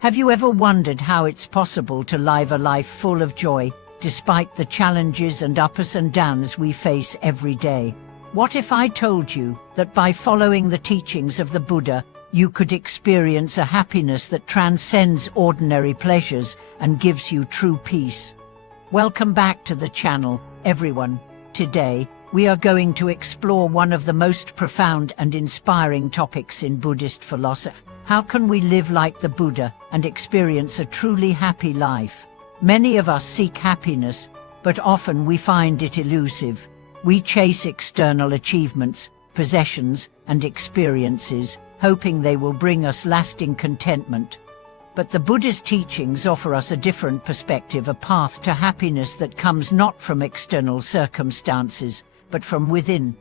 Have you ever wondered how it's possible to live a life full of joy, despite the challenges and ups and downs we face every day? What if I told you that by following the teachings of the Buddha, you could experience a happiness that transcends ordinary pleasures and gives you true peace? Welcome back to the channel, everyone. Today, we are going to explore one of the most profound and inspiring topics in Buddhist philosophy. How can we live like the Buddha and experience a truly happy life? Many of us seek happiness, but often we find it elusive. We chase external achievements, possessions, and experiences, hoping they will bring us lasting contentment. But the Buddha's teachings offer us a different perspective, a path to happiness that comes not from external circumstances, but from within.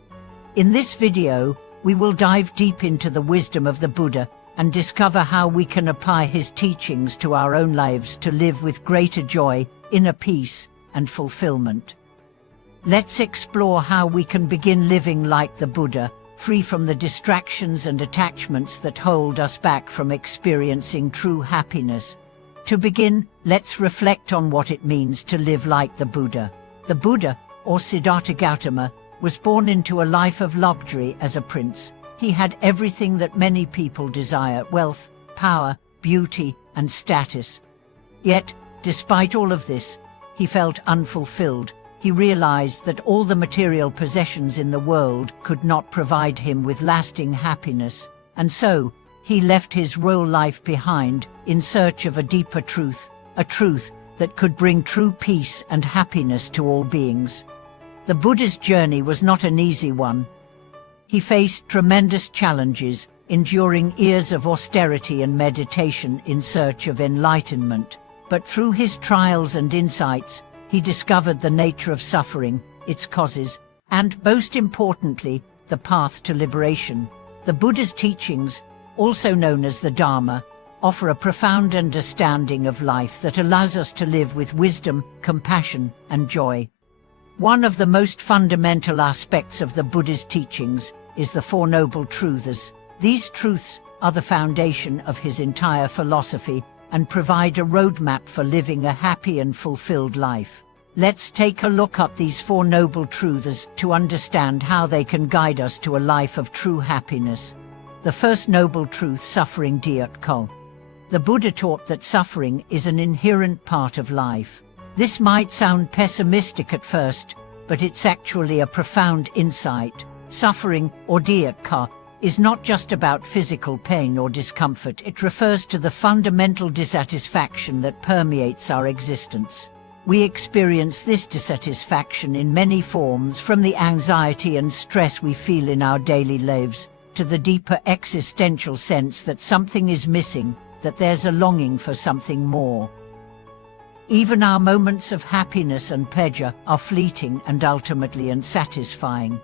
In this video, we will dive deep into the wisdom of the Buddha and discover how we can apply his teachings to our own lives to live with greater joy, inner peace, and fulfillment. Let's explore how we can begin living like the Buddha, free from the distractions and attachments that hold us back from experiencing true happiness. To begin, let's reflect on what it means to live like the Buddha. The Buddha, or Siddhartha Gautama, was born into a life of luxury as a prince. He had everything that many people desire: wealth, power, beauty, and status. Yet, despite all of this, he felt unfulfilled. He realized that all the material possessions in the world could not provide him with lasting happiness, and so he left his royal life behind in search of a deeper truth, a truth that could bring true peace and happiness to all beings. The Buddha's journey was not an easy one. He faced tremendous challenges, enduring years of austerity and meditation in search of enlightenment. But through his trials and insights, he discovered the nature of suffering, its causes, and, most importantly, the path to liberation. The Buddha's teachings, also known as the Dharma, offer a profound understanding of life that allows us to live with wisdom, compassion, and joy. One of the most fundamental aspects of the Buddha's teachings is the Four Noble Truths. These truths are the foundation of his entire philosophy and provide a roadmap for living a happy and fulfilled life. Let's take a look at these Four Noble Truths to understand how they can guide us to a life of true happiness. The first noble truth: suffering dispeleevil. The Buddha taught that suffering is an inherent part of life. This might sound pessimistic at first, but it's actually a profound insight. Suffering, or dispeleevil, is not just about physical pain or discomfort. It refers to the fundamental dissatisfaction that permeates our existence. We experience this dissatisfaction in many forms, from the anxiety and stress we feel in our daily lives, to the deeper existential sense that something is missing, that there's a longing for something more. Even our moments of happiness and pleasure are fleeting and ultimately unsatisfying.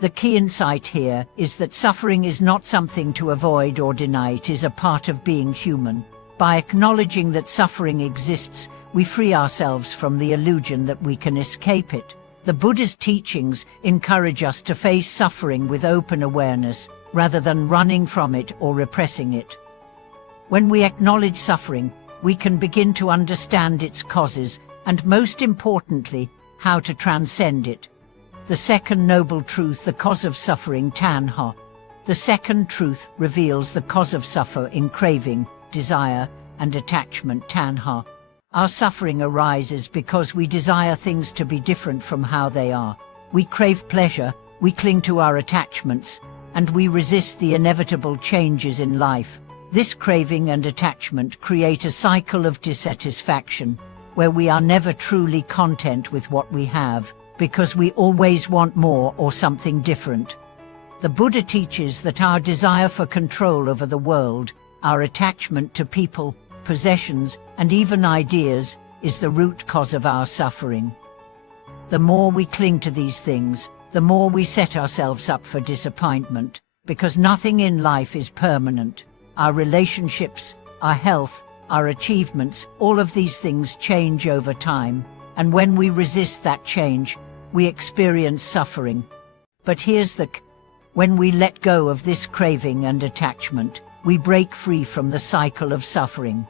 The key insight here is that suffering is not something to avoid or deny. It is a part of being human. By acknowledging that suffering exists, we free ourselves from the illusion that we can escape it. The Buddha's teachings encourage us to face suffering with open awareness, rather than running from it or repressing it. When we acknowledge suffering, we can begin to understand its causes and, most importantly, how to transcend it. The second noble truth: the cause of suffering, tanha. The second truth reveals the cause of suffering: craving, desire, and attachment, tanha. Our suffering arises because we desire things to be different from how they are. We crave pleasure, we cling to our attachments, and we resist the inevitable changes in life. This craving and attachment create a cycle of dissatisfaction, where we are never truly content with what we have, because we always want more or something different. The Buddha teaches that our desire for control over the world, our attachment to people, possessions, and even ideas, is the root cause of our suffering. The more we cling to these things, the more we set ourselves up for disappointment, because nothing in life is permanent. Our relationships, our health, our achievements, all of these things change over time, and when we resist that change, we experience suffering. But here's the when we let go of this craving and attachment, we break free from the cycle of suffering.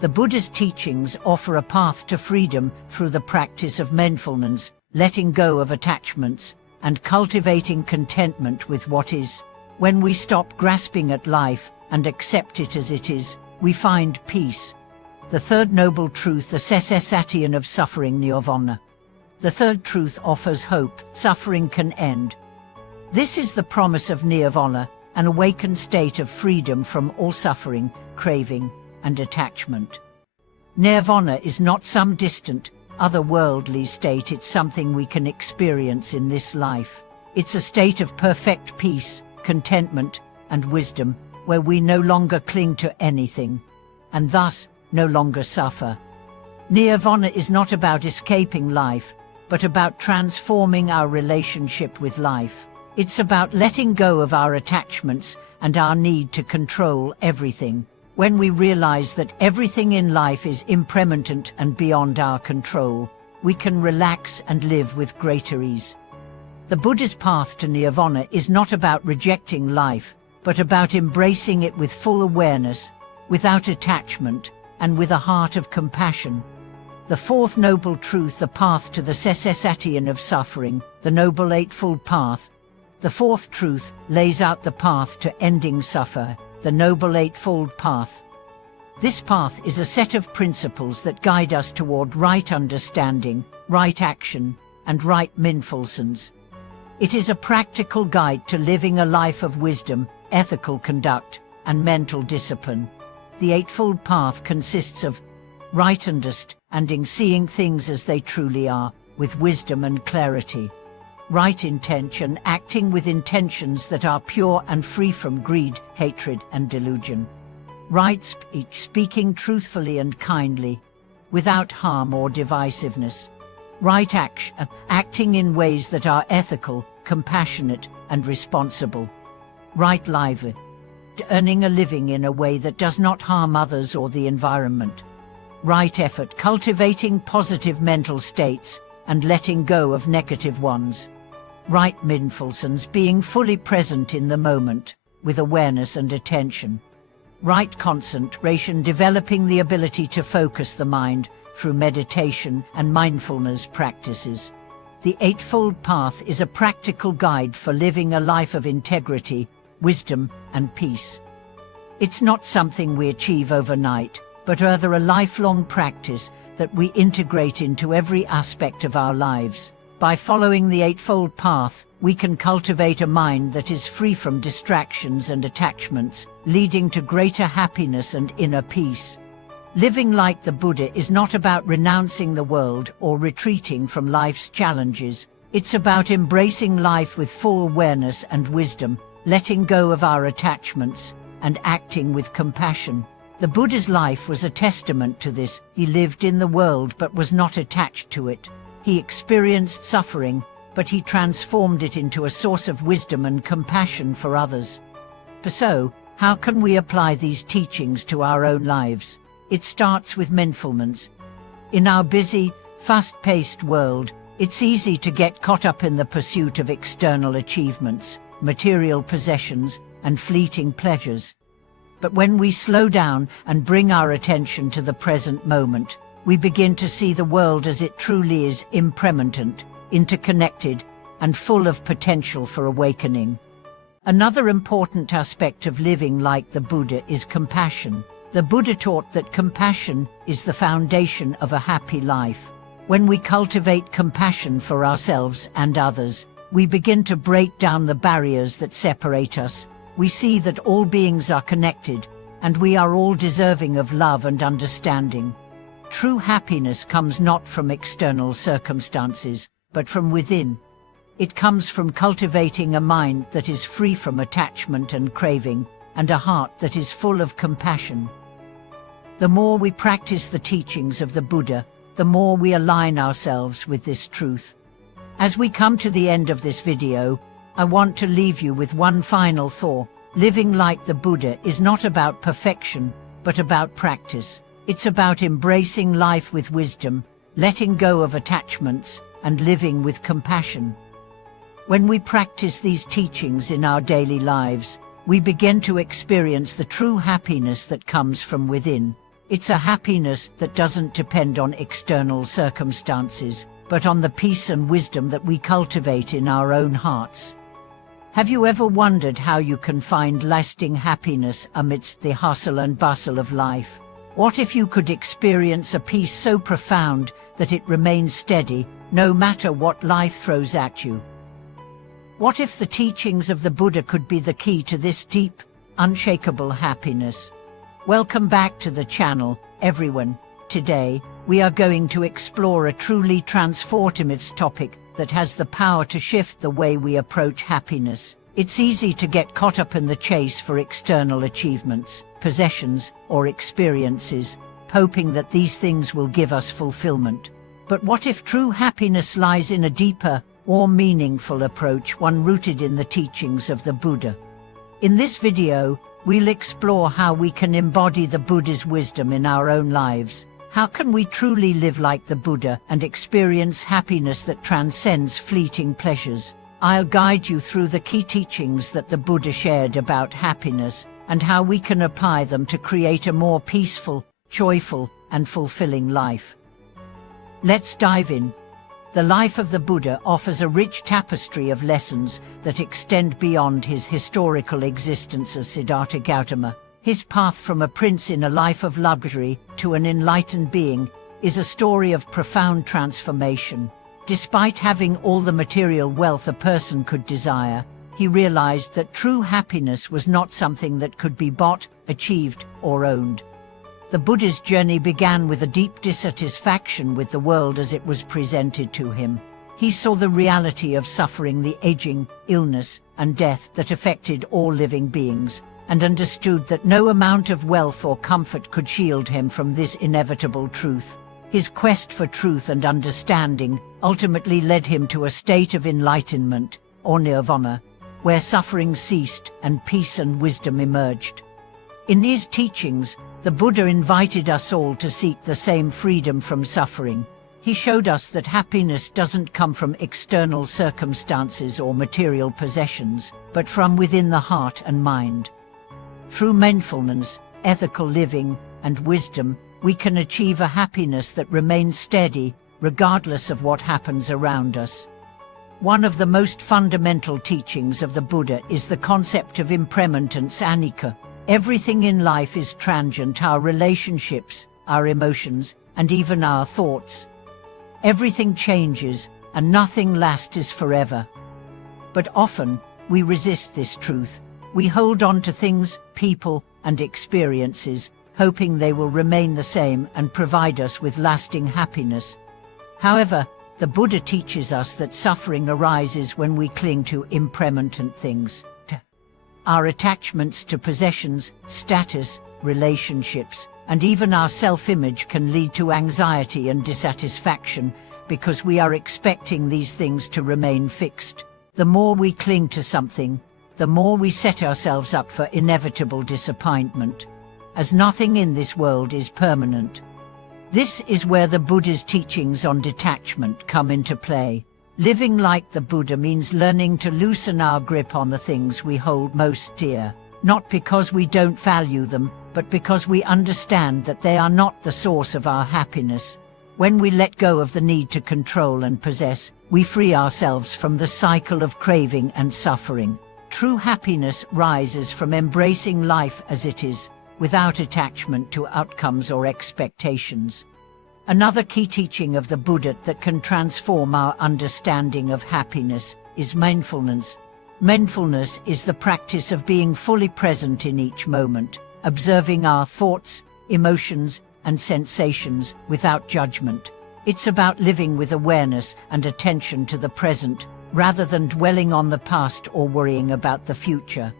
The Buddha's teachings offer a path to freedom through the practice of mindfulness, letting go of attachments, and cultivating contentment with what is. When we stop grasping at life and accept it as it is, we find peace. The third noble truth, the cessation of suffering, nirvana. The third truth offers hope. Suffering can end. This is the promise of nirvana, an awakened state of freedom from all suffering, craving, and attachment. Nirvana is not some distant, otherworldly state. It's something we can experience in this life. It's a state of perfect peace, contentment, and wisdom, where we no longer cling to anything, and thus no longer suffer. Nirvana is not about escaping life, but about transforming our relationship with life. It's about letting go of our attachments and our need to control everything. When we realize that everything in life is impermanent and beyond our control, we can relax and live with greater ease. The Buddha's path to nirvana is not about rejecting life, but about embracing it with full awareness, without attachment, and with a heart of compassion. The fourth noble truth, the path to the cessation of suffering, the Noble Eightfold Path. The fourth truth lays out the path to ending suffering, the Noble Eightfold Path. This path is a set of principles that guide us toward right understanding, right action, and right mindfulness. It is a practical guide to living a life of wisdom, ethical conduct, and mental discipline. The Eightfold Path consists of right understanding, seeing things as they truly are, with wisdom and clarity. Right intention, acting with intentions that are pure and free from greed, hatred, and delusion. Right speech, speaking truthfully and kindly, without harm or divisiveness. Right action, acting in ways that are ethical, compassionate, and responsible. Right livelihood, earning a living in a way that does not harm others or the environment. Right effort, cultivating positive mental states and letting go of negative ones. Right mindfulness, being fully present in the moment, with awareness and attention. Right concentration, developing the ability to focus the mind through meditation and mindfulness practices. The Eightfold Path is a practical guide for living a life of integrity, wisdom, and peace. It's not something we achieve overnight, but rather a lifelong practice that we integrate into every aspect of our lives. By following the Eightfold Path, we can cultivate a mind that is free from distractions and attachments, leading to greater happiness and inner peace. Living like the Buddha is not about renouncing the world or retreating from life's challenges. It's about embracing life with full awareness and wisdom, letting go of our attachments, and acting with compassion. The Buddha's life was a testament to this. He lived in the world but was not attached to it. He experienced suffering, but he transformed it into a source of wisdom and compassion for others. So, how can we apply these teachings to our own lives? It starts with mindfulness. In our busy, fast-paced world, it's easy to get caught up in the pursuit of external achievements, material possessions, and fleeting pleasures. But when we slow down and bring our attention to the present moment, we begin to see the world as it truly is: impermanent, interconnected, and full of potential for awakening. Another important aspect of living like the Buddha is compassion. The Buddha taught that compassion is the foundation of a happy life. When we cultivate compassion for ourselves and others, we begin to break down the barriers that separate us. We see that all beings are connected, and we are all deserving of love and understanding. True happiness comes not from external circumstances, but from within. It comes from cultivating a mind that is free from attachment and craving, and a heart that is full of compassion. The more we practice the teachings of the Buddha, the more we align ourselves with this truth. As we come to the end of this video, I want to leave you with one final thought. Living like the Buddha is not about perfection, but about practice. It's about embracing life with wisdom, letting go of attachments, and living with compassion. When we practice these teachings in our daily lives, we begin to experience the true happiness that comes from within. It's a happiness that doesn't depend on external circumstances, but on the peace and wisdom that we cultivate in our own hearts. Have you ever wondered how you can find lasting happiness amidst the hustle and bustle of life? What if you could experience a peace so profound that it remains steady, no matter what life throws at you? What if the teachings of the Buddha could be the key to this deep, unshakable happiness? Welcome back to the channel, everyone. Today, we are going to explore a truly transformative topic that has the power to shift the way we approach happiness. It's easy to get caught up in the chase for external achievements, possessions, or experiences, hoping that these things will give us fulfillment. But what if true happiness lies in a deeper, more meaningful approach, one rooted in the teachings of the Buddha? In this video, we'll explore how we can embody the Buddha's wisdom in our own lives. How can we truly live like the Buddha and experience happiness that transcends fleeting pleasures? I'll guide you through the key teachings that the Buddha shared about happiness and how we can apply them to create a more peaceful, joyful, and fulfilling life. Let's dive in. The life of the Buddha offers a rich tapestry of lessons that extend beyond his historical existence as Siddhartha Gautama. His path from a prince in a life of luxury to an enlightened being is a story of profound transformation. Despite having all the material wealth a person could desire, he realized that true happiness was not something that could be bought, achieved, or owned. The Buddha's journey began with a deep dissatisfaction with the world as it was presented to him. He saw the reality of suffering, the aging, illness, and death that affected all living beings, and understood that no amount of wealth or comfort could shield him from this inevitable truth. His quest for truth and understanding ultimately led him to a state of enlightenment, or nirvana, where suffering ceased and peace and wisdom emerged. In these teachings, the Buddha invited us all to seek the same freedom from suffering. He showed us that happiness doesn't come from external circumstances or material possessions, but from within the heart and mind. Through mindfulness, ethical living, and wisdom, we can achieve a happiness that remains steady, regardless of what happens around us. One of the most fundamental teachings of the Buddha is the concept of impermanence, anicca. Everything in life is transient: our relationships, our emotions, and even our thoughts. Everything changes, and nothing lasts forever. But often, we resist this truth. We hold on to things, people, and experiences, hoping they will remain the same and provide us with lasting happiness. However, the Buddha teaches us that suffering arises when we cling to impermanent things. Our attachments to possessions, status, relationships, and even our self-image can lead to anxiety and dissatisfaction because we are expecting these things to remain fixed. The more we cling to something, the more we set ourselves up for inevitable disappointment, as nothing in this world is permanent. This is where the Buddha's teachings on detachment come into play. Living like the Buddha means learning to loosen our grip on the things we hold most dear, not because we don't value them, but because we understand that they are not the source of our happiness. When we let go of the need to control and possess, we free ourselves from the cycle of craving and suffering. True happiness rises from embracing life as it is, without attachment to outcomes or expectations. Another key teaching of the Buddha that can transform our understanding of happiness is mindfulness. Mindfulness is the practice of being fully present in each moment, observing our thoughts, emotions, and sensations without judgment. It's about living with awareness and attention to the present, rather than dwelling on the past or worrying about the future.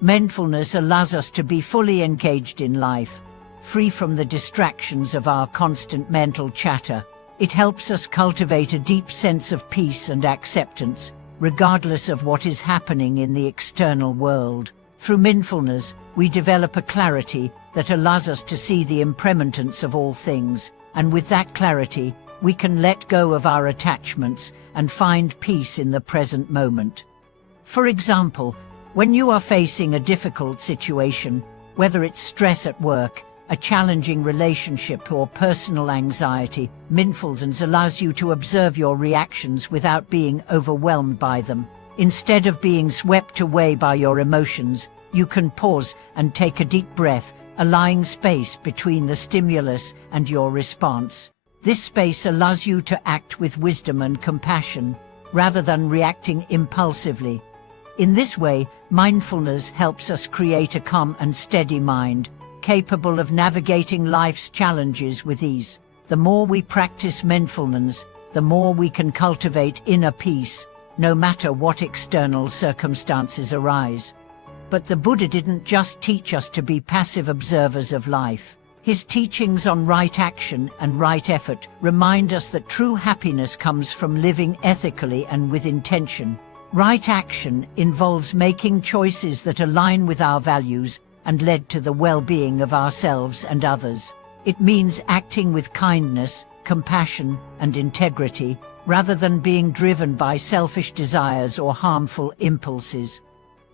Mindfulness allows us to be fully engaged in life, free from the distractions of our constant mental chatter. It helps us cultivate a deep sense of peace and acceptance, regardless of what is happening in the external world. Through mindfulness, we develop a clarity that allows us to see the impermanence of all things, and with that clarity, we can let go of our attachments and find peace in the present moment. For example, when you are facing a difficult situation, whether it's stress at work, a challenging relationship or personal anxiety, mindfulness allows you to observe your reactions without being overwhelmed by them. Instead of being swept away by your emotions, you can pause and take a deep breath, allowing space between the stimulus and your response. This space allows you to act with wisdom and compassion, rather than reacting impulsively. In this way, mindfulness helps us create a calm and steady mind, capable of navigating life's challenges with ease. The more we practice mindfulness, the more we can cultivate inner peace, no matter what external circumstances arise. But the Buddha didn't just teach us to be passive observers of life. His teachings on right action and right effort remind us that true happiness comes from living ethically and with intention. Right action involves making choices that align with our values and lead to the well-being of ourselves and others. It means acting with kindness, compassion, and integrity, rather than being driven by selfish desires or harmful impulses.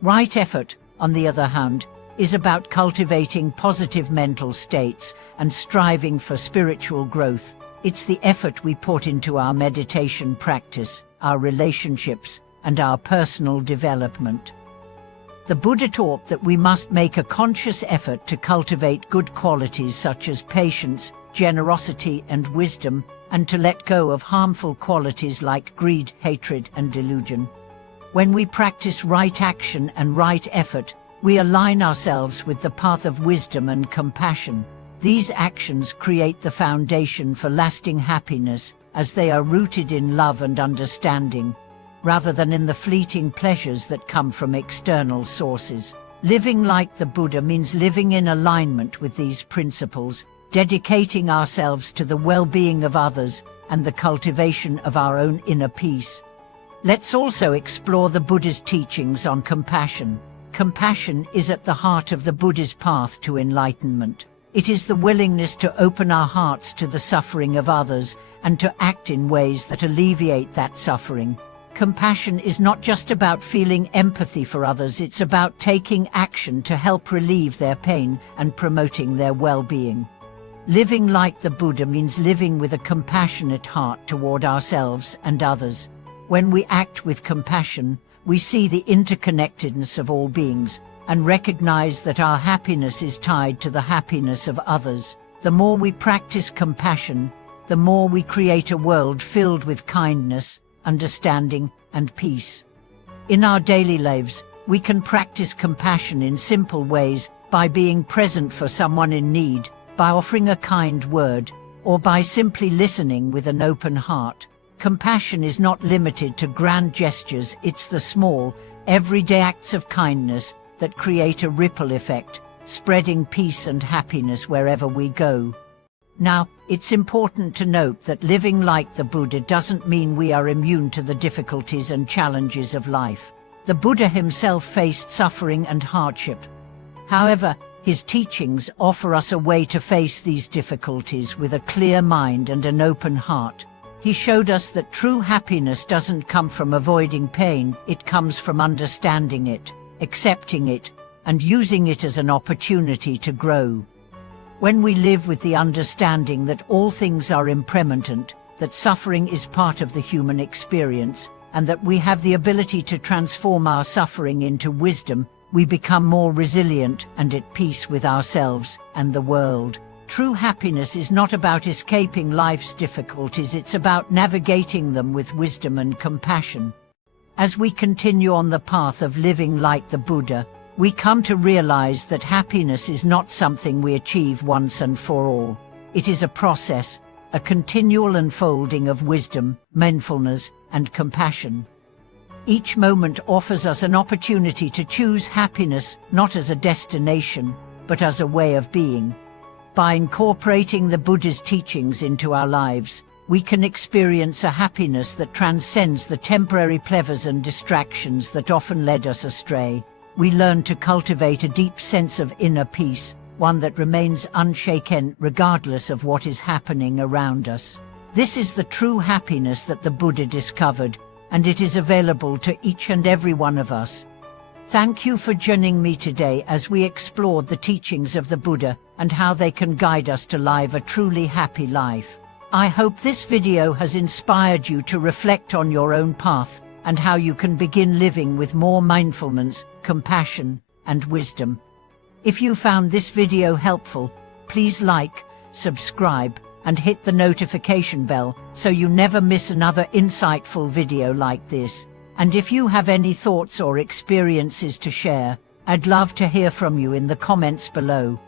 Right effort, on the other hand, is about cultivating positive mental states and striving for spiritual growth. It's the effort we put into our meditation practice, our relationships, and our personal development. The Buddha taught that we must make a conscious effort to cultivate good qualities such as patience, generosity, and wisdom, and to let go of harmful qualities like greed, hatred, and delusion. When we practice right action and right effort, we align ourselves with the path of wisdom and compassion. These actions create the foundation for lasting happiness, as they are rooted in love and understanding, rather than in the fleeting pleasures that come from external sources. Living like the Buddha means living in alignment with these principles, dedicating ourselves to the well-being of others and the cultivation of our own inner peace. Let's also explore the Buddha's teachings on compassion. Compassion is at the heart of the Buddha's path to enlightenment. It is the willingness to open our hearts to the suffering of others and to act in ways that alleviate that suffering. Compassion is not just about feeling empathy for others, it's about taking action to help relieve their pain and promoting their well-being. Living like the Buddha means living with a compassionate heart toward ourselves and others. When we act with compassion, we see the interconnectedness of all beings and recognize that our happiness is tied to the happiness of others. The more we practice compassion, the more we create a world filled with kindness, understanding, and peace. In our daily lives, we can practice compassion in simple ways, by being present for someone in need, by offering a kind word, or by simply listening with an open heart. Compassion is not limited to grand gestures, it's the small, everyday acts of kindness that create a ripple effect, spreading peace and happiness wherever we go. Now, it's important to note that living like the Buddha doesn't mean we are immune to the difficulties and challenges of life. The Buddha himself faced suffering and hardship. However, his teachings offer us a way to face these difficulties with a clear mind and an open heart. He showed us that true happiness doesn't come from avoiding pain, it comes from understanding it, accepting it, and using it as an opportunity to grow. When we live with the understanding that all things are impermanent, that suffering is part of the human experience, and that we have the ability to transform our suffering into wisdom, we become more resilient and at peace with ourselves and the world. True happiness is not about escaping life's difficulties, it's about navigating them with wisdom and compassion. As we continue on the path of living like the Buddha, we come to realize that happiness is not something we achieve once and for all. It is a process, a continual unfolding of wisdom, mindfulness, and compassion. Each moment offers us an opportunity to choose happiness not as a destination, but as a way of being. By incorporating the Buddha's teachings into our lives, we can experience a happiness that transcends the temporary pleasures and distractions that often led us astray. We learn to cultivate a deep sense of inner peace, one that remains unshaken regardless of what is happening around us. This is the true happiness that the Buddha discovered, and it is available to each and every one of us. Thank you for joining me today as we explored the teachings of the Buddha and how they can guide us to live a truly happy life. I hope this video has inspired you to reflect on your own path and how you can begin living with more mindfulness, compassion, and wisdom. If you found this video helpful, please like, subscribe, and hit the notification bell so you never miss another insightful video like this. And if you have any thoughts or experiences to share, I'd love to hear from you in the comments below.